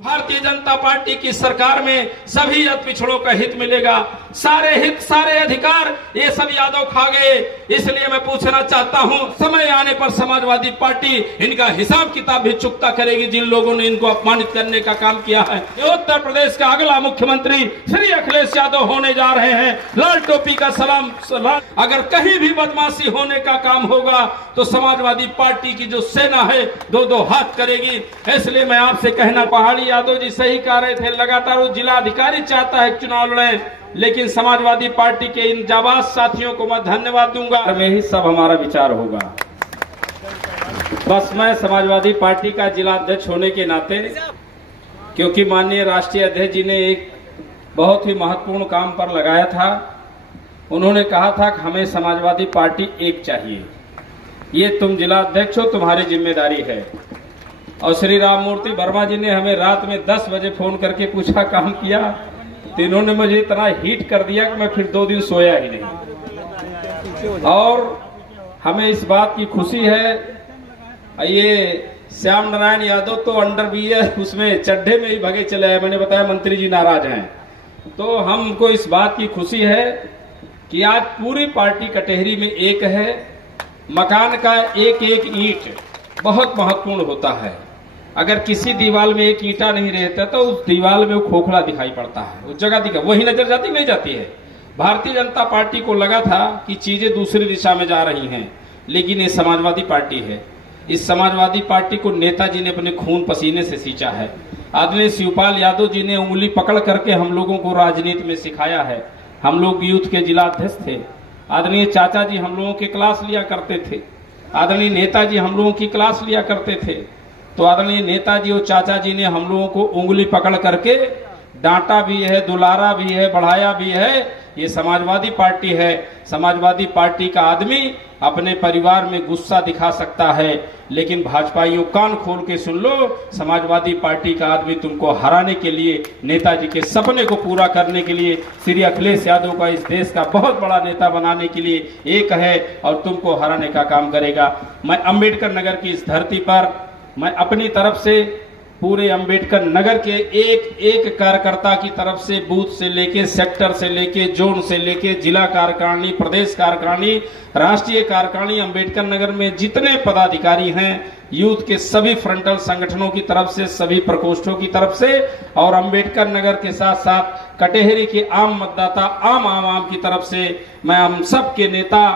Bharatiya Janata party की सरकार में सभी पिछड़ों का हित मिलेगा, सारे हित सारे अधिकार ये सब यादव खा गए। इसलिए मैं पूछना चाहता हूं, समय आने पर समाजवादी पार्टी इनका हिसाब किताब भी चुकता करेगी, जिन लोगों ने इनको अपमानित करने का काम किया है। उत्तर प्रदेश का अगला मुख्यमंत्री श्री अखिलेश यादव होने जा रहे हैं। लाल टोपी का सलाम। अगर कहीं भी बदमाशी होने का काम होगा तो समाजवादी पार्टी की जो सेना है दो दो हाथ करेगी। इसलिए मैं आपसे कहना, पहाड़ी यादव जी सही कह रहे थे, लगातार वो जिला अधिकारी चाहता है चुनाव लड़े, लेकिन समाजवादी पार्टी के इन जाबाज साथियों को मैं धन्यवाद दूंगा। में ही सब हमारा विचार होगा। बस मैं समाजवादी पार्टी का जिला अध्यक्ष होने के नाते, क्योंकि माननीय राष्ट्रीय अध्यक्ष जी ने एक बहुत ही महत्वपूर्ण काम पर लगाया था। उन्होंने कहा था कि हमें समाजवादी पार्टी एक चाहिए, ये तुम जिला अध्यक्ष हो, तुम्हारी जिम्मेदारी है। और श्री राममूर्ति वर्मा जी ने हमें रात में 10 बजे फोन करके पूछा काम किया, तो इन्होंने मुझे इतना हीट कर दिया कि मैं फिर 2 दिन सोया ही नहीं। और हमें इस बात की खुशी है, ये श्याम नारायण यादव तो अंडरवियर उसमें चड्ढे में ही भगे चले आए। मैंने बताया मंत्री जी नाराज हैं, तो हमको इस बात की खुशी है कि आज पूरी पार्टी कटेहरी में एक है। मकान का एक एक ईंट बहुत महत्वपूर्ण होता है। अगर किसी दीवार में एक ईंटा नहीं रहता तो उस दीवार में वो खोखला दिखाई पड़ता है, उस जगह दिखा वही नजर जाती नहीं जाती है। भारतीय जनता पार्टी को लगा था कि चीजें दूसरी दिशा में जा रही हैं, लेकिन ये समाजवादी पार्टी है। इस समाजवादी पार्टी को नेताजी ने अपने खून पसीने से सींचा है। आदरणीय शिवपाल यादव जी ने उंगली पकड़ करके हम लोगों को राजनीति में सिखाया है। हम लोग यूथ के जिला अध्यक्ष थे। आदरणीय चाचा जी हम लोगों के क्लास लिया करते थे। आदरणीय नेताजी हम लोगों की क्लास लिया करते थे। तो आदरणीय नेताजी और चाचा जी ने हम लोगों को उंगली पकड़ करके डांटा भी है, दुलारा भी है, बढ़ाया भी है। ये समाजवादी पार्टी है। समाजवादी पार्टी का आदमी अपने परिवार में गुस्सा दिखा सकता है, लेकिन भाजपाइयों कान खोल के सुन लो, समाजवादी पार्टी का आदमी तुमको हराने के लिए, नेताजी के सपने को पूरा करने के लिए, श्री अखिलेश यादव का इस देश का बहुत बड़ा नेता बनाने के लिए एक है और तुमको हराने का काम करेगा। मैं अंबेडकर नगर की इस धरती पर मैं अपनी तरफ से पूरे अंबेडकर नगर के एक एक कार्यकर्ता की तरफ से, बूथ से लेके, सेक्टर से लेके, जोन से लेके, जिला कार्यकारिणी, प्रदेश कार्यकारिणी, राष्ट्रीय कार्यकारिणी, अंबेडकर नगर में जितने पदाधिकारी हैं, यूथ के सभी फ्रंटल संगठनों की तरफ से, सभी प्रकोष्ठों की तरफ से, और अंबेडकर नगर के साथ साथ कटेहरी के आम मतदाता, आम आवाम की तरफ से मैं हम सब के नेता,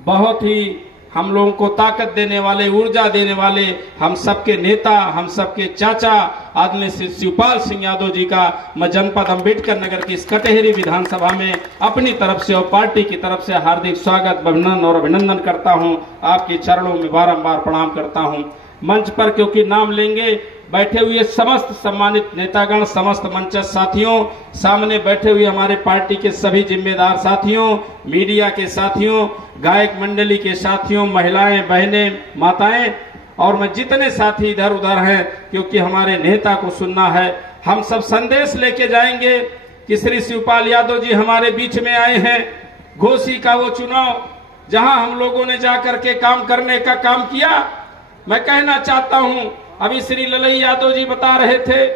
बहुत ही हम लोगों को ताकत देने वाले, ऊर्जा देने वाले, हम सबके नेता, हम सबके चाचा आदरणीय शिवपाल सिंह यादव जी का मैं जनपद अंबेडकर नगर की इस कटेहरी विधानसभा में अपनी तरफ से और पार्टी की तरफ से हार्दिक स्वागत, अभिनंदन करता हूं। आपके चरणों में बारंबार प्रणाम करता हूं। मंच पर क्योंकि नाम लेंगे, बैठे हुए समस्त सम्मानित नेतागण, समस्त मंच साथियों, सामने बैठे हुए हमारे पार्टी के सभी जिम्मेदार साथियों, मीडिया के साथियों, गायक मंडली के साथियों, महिलाएं, बहनें, माताएं, और मैं जितने साथी इधर उधर हैं, क्योंकि हमारे नेता को सुनना है। हम सब संदेश लेके जाएंगे कि श्री शिवपाल यादव जी हमारे बीच में आए हैं। घोसी का वो चुनाव जहां हम लोगों ने जाकर के काम करने का काम किया, मैं कहना चाहता हूं, अभी श्री ललई यादव जी बता रहे थे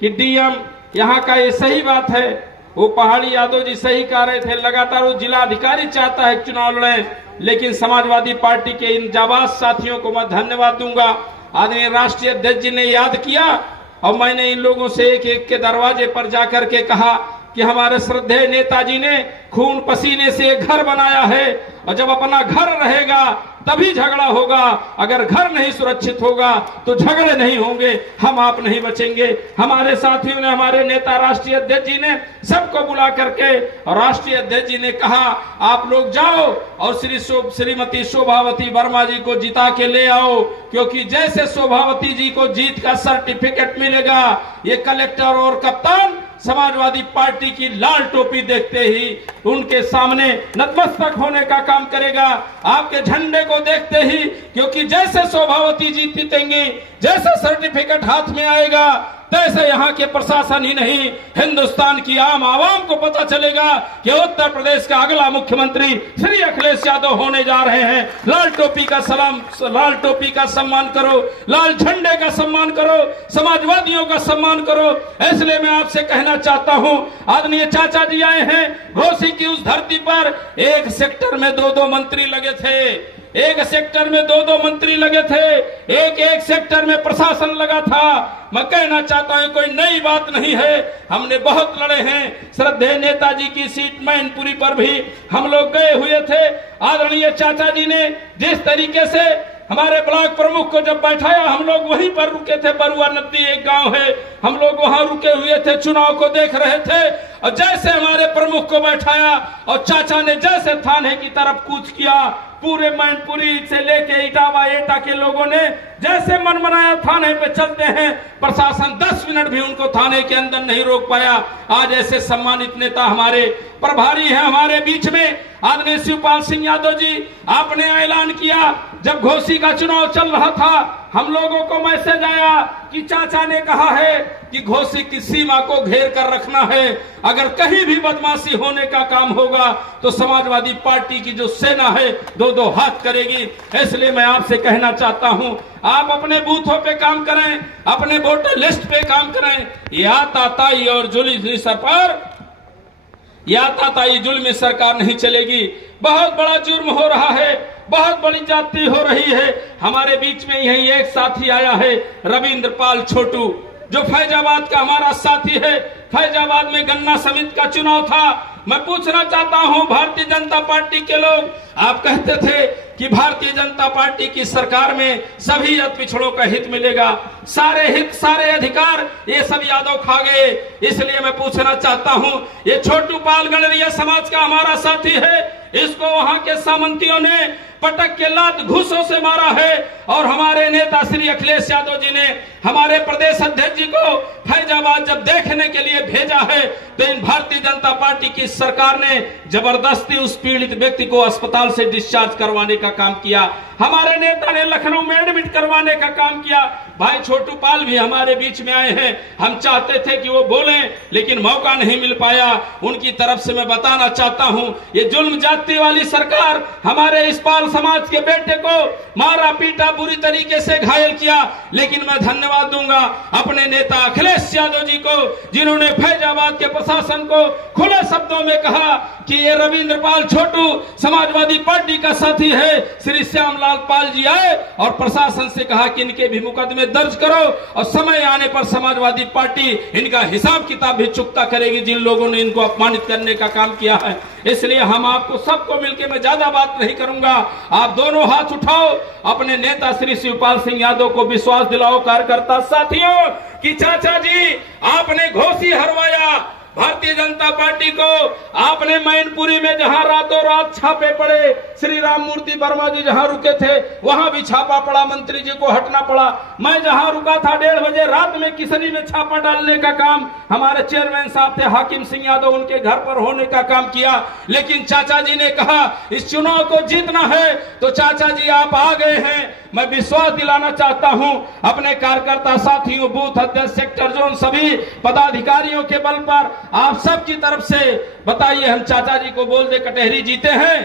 कि डीएम यहाँ का, ये सही बात है। वो पहाड़ी यादव जी सही कह रहे थे, लगातार वो जिला अधिकारी चाहता है चुनाव लड़े, लेकिन समाजवादी पार्टी के इन जाबाज साथियों को मैं धन्यवाद दूंगा। आदरणीय राष्ट्रीय अध्यक्ष जी ने याद किया और मैंने इन लोगों से एक एक के दरवाजे पर जाकर के कहा कि हमारे श्रद्धेय नेताजी ने खून पसीने से घर बनाया है, और जब अपना घर रहेगा तभी झगड़ा होगा। अगर घर नहीं सुरक्षित होगा तो झगड़े नहीं होंगे, हम आप नहीं बचेंगे। हमारे साथियों ने, हमारे नेता राष्ट्रीय अध्यक्ष जी ने सबको बुला करके, और राष्ट्रीय अध्यक्ष जी ने कहा आप लोग जाओ और श्रीमती शोभावती वर्मा जी को जिता के ले आओ, क्योंकि जैसे शोभावती जी को जीत का सर्टिफिकेट मिलेगा, ये कलेक्टर और कप्तान समाजवादी पार्टी की लाल टोपी देखते ही उनके सामने नतमस्तक होने का काम करेगा। आपके झंडे को देखते ही, क्योंकि जैसे शोभावती जी जीतेंगी, जैसे सर्टिफिकेट हाथ में आएगा, तैसे यहाँ के प्रशासन ही नहीं, हिंदुस्तान की आम आवाम को पता चलेगा कि उत्तर प्रदेश का अगला मुख्यमंत्री श्री अखिलेश यादव होने जा रहे हैं। लाल टोपी का सम्मान करो, लाल झंडे का सम्मान करो, समाजवादियों का सम्मान करो। इसलिए मैं आपसे कहना चाहता हूं, आदरणीय चाचा जी आए हैं घोसी की उस धरती पर, एक सेक्टर में 2-2 मंत्री लगे थे, एक सेक्टर में 2-2 मंत्री लगे थे, एक सेक्टर में प्रशासन लगा था। मैं कहना चाहता हूं कोई नई बात नहीं है, हमने बहुत लड़े हैं। श्रद्धेय नेताजी की सीट मैनपुरी पर भी हम लोग गए हुए थे। आदरणीय चाचा जी ने जिस तरीके से हमारे ब्लॉक प्रमुख को जब बैठाया, हम लोग वहीं पर रुके थे। बरुआ नदी एक गांव है, हम लोग वहां रुके हुए थे, चुनाव को देख रहे थे। और जैसे हमारे प्रमुख को बैठाया और चाचा ने जैसे थाने की तरफ कूच किया, पूरे मैनपुरी से लेके इटावा एटा के लोगों ने जैसे मन मनाया थाने पे चलते हैं, प्रशासन 10 मिनट भी उनको थाने के अंदर नहीं रोक पाया। आज ऐसे सम्मानित नेता हमारे प्रभारी हैं हमारे बीच में। आदरणीय शिवपाल सिंह यादव जी, आपने ऐलान किया जब घोसी का चुनाव चल रहा था, हम लोगों को मैसेज आया कि चाचा ने कहा है कि घोसी की सीमा को घेर कर रखना है, अगर कहीं भी बदमाशी होने का काम होगा तो समाजवादी पार्टी की जो सेना है 2-2 हाथ करेगी। इसलिए मैं आपसे कहना चाहता हूं, आप अपने बूथों पे काम करें, अपने वोटर लिस्ट पे काम करें। ये आताताई और जुल्मी सरकार, ये आताताई जुल्मी सरकार नहीं चलेगी। बहुत बड़ा जुर्म हो रहा है, बहुत बड़ी जाति हो रही है। हमारे बीच में यही एक साथी आया है रविंद्र पाल छोटू, जो फैजाबाद का हमारा साथी है। फैजाबाद में गन्ना समिति का चुनाव था। मैं पूछना चाहता हूं भारतीय जनता पार्टी के लोग, आप कहते थे कि भारतीय जनता पार्टी की सरकार में सभी जात पिछड़ों का हित मिलेगा, सारे हित सारे अधिकार ये सब यादव खा गए। इसलिए मैं पूछना चाहता हूं, ये छोटू पाल गणरिया समाज का हमारा साथी है, इसको वहां के सामंतियों ने पटक के लात घूसों से मारा है। और हमारे नेता श्री अखिलेश यादव जी ने हमारे प्रदेश अध्यक्ष जी को फैजाबाद जब देखने के लिए भेजा है, तो इन भारतीय जनता पार्टी की सरकार ने जबरदस्ती उस पीड़ित व्यक्ति को अस्पताल से डिस्चार्ज करवाने का काम किया। हमारे नेता ने लखनऊ में एडमिट करवाने का काम किया। भाई छोटू पाल भी हमारे बीच में आए हैं, हम चाहते थे कि वो बोलें, लेकिन मौका नहीं मिल पाया। उनकी तरफ से मैं बताना चाहता हूं, ये जुल्म जाति वाली सरकार हमारे इस पाल समाज के बेटे को मारा पीटा, बुरी तरीके से घायल किया। लेकिन मैं धन्यवाद दूंगा अपने नेता अखिलेश यादव जी को, जिन्होंने फैजाबाद के प्रशासन को खुले शब्दों में कहा कि ये रविंद्र पाल छोटू समाजवादी पार्टी का साथी है। श्री श्यामलाल पाल जी आए और प्रशासन से कहा कि इनके भी मुकदमे दर्ज करो, और समय आने पर समाजवादी पार्टी इनका हिसाब किताब भी चुकता करेगी, जिन लोगों ने इनको अपमानित करने का काम किया है। इसलिए हम आपको सबको मिलकर, मैं ज्यादा बात नहीं करूंगा, आप दोनों हाथ उठाओ, अपने नेता श्री शिवपाल सिंह यादव को विश्वास दिलाओ, कार्यकर्ता साथियों, कि चाचा जी आपने घोसी हरवाया भारतीय जनता पार्टी को। आपने मैनपुरी में जहां रातों रात छापे पड़े, श्री राम मूर्ति वर्मा जी जहां रुके थे वहां भी छापा पड़ा, मंत्री जी को हटना पड़ा। मैं जहां रुका था 1:30 बजे रात में किसनी में छापा डालने का काम हमारे चेयरमैन साहब थे हाकिम सिंह यादव, उनके घर पर होने का काम किया। लेकिन चाचा जी ने कहा इस चुनाव को जीतना है, तो चाचा जी आप आ गए हैं। मैं विश्वास दिलाना चाहता हूं अपने कार्यकर्ता साथियों, बूथ अध्यक्ष, सेक्टर जोन, सभी पदाधिकारियों के बल पर आप सब की तरफ से बताइए, हम चाचा जी को बोल दे कटहरी जीते हैं।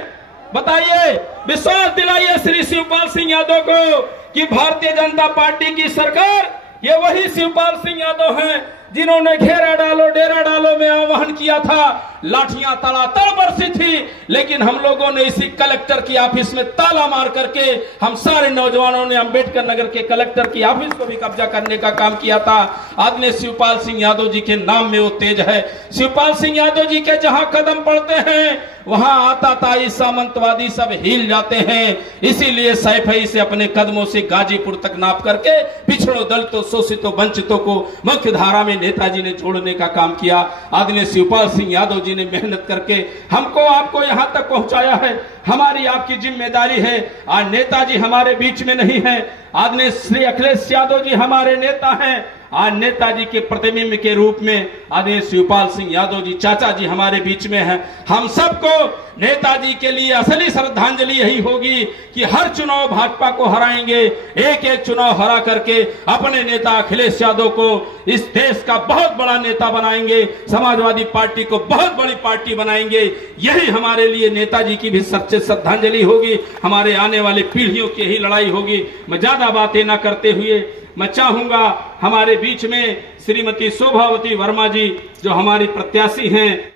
बताइए, विश्वास दिलाइए श्री शिवपाल सिंह यादव को कि भारतीय जनता पार्टी की सरकार, ये वही शिवपाल सिंह यादव हैं जिन्होंने घेरा डालो डेरा डालो में आह्वान किया था। लाठियां तड़ातड़ बरसी थी, लेकिन हम लोगों ने इसी कलेक्टर की ऑफिस में ताला मार करके, हम सारे नौजवानों ने अंबेडकर नगर के कलेक्टर की ऑफिस को भी कब्जा करने का काम किया था। आदरणीय शिवपाल सिंह यादव जी के नाम में वो तेज है। शिवपाल सिंह यादव जी के जहां कदम पड़ते हैं वहां आताताई सामंतवादी सब हिल जाते हैं। इसीलिए सैफई से अपने कदमों से गाजीपुर तक नाप करके पिछड़ों, दलितों, शोषितों, वंचितों को मुख्य धारा में नेताजी ने जोड़ने का काम किया। आदरणीय शिवपाल सिंह यादव जी ने मेहनत करके हमको आपको यहां तक पहुंचाया है। हमारी आपकी जिम्मेदारी है। आज नेताजी हमारे बीच में नहीं है, आदरणीय श्री अखिलेश यादव जी हमारे नेता हैं। आज नेताजी के प्रतिबिंब के रूप में आदरणीय शिवपाल सिंह यादव जी चाचा जी हमारे बीच में हैं। हम सबको नेताजी के लिए असली श्रद्धांजलि यही होगी कि हर चुनाव भाजपा को हराएंगे, एक एक चुनाव हरा करके अपने नेता अखिलेश यादव को इस देश का बहुत बड़ा नेता बनाएंगे, समाजवादी पार्टी को बहुत बड़ी पार्टी बनाएंगे। यही हमारे लिए नेताजी की भी सच्ची श्रद्धांजलि होगी, हमारे आने वाले पीढ़ियों की यही लड़ाई होगी। मैं ज्यादा बातें न करते हुए मैं चाहूंगा हमारे बीच में श्रीमती शोभावती वर्मा जी जो हमारी प्रत्याशी हैं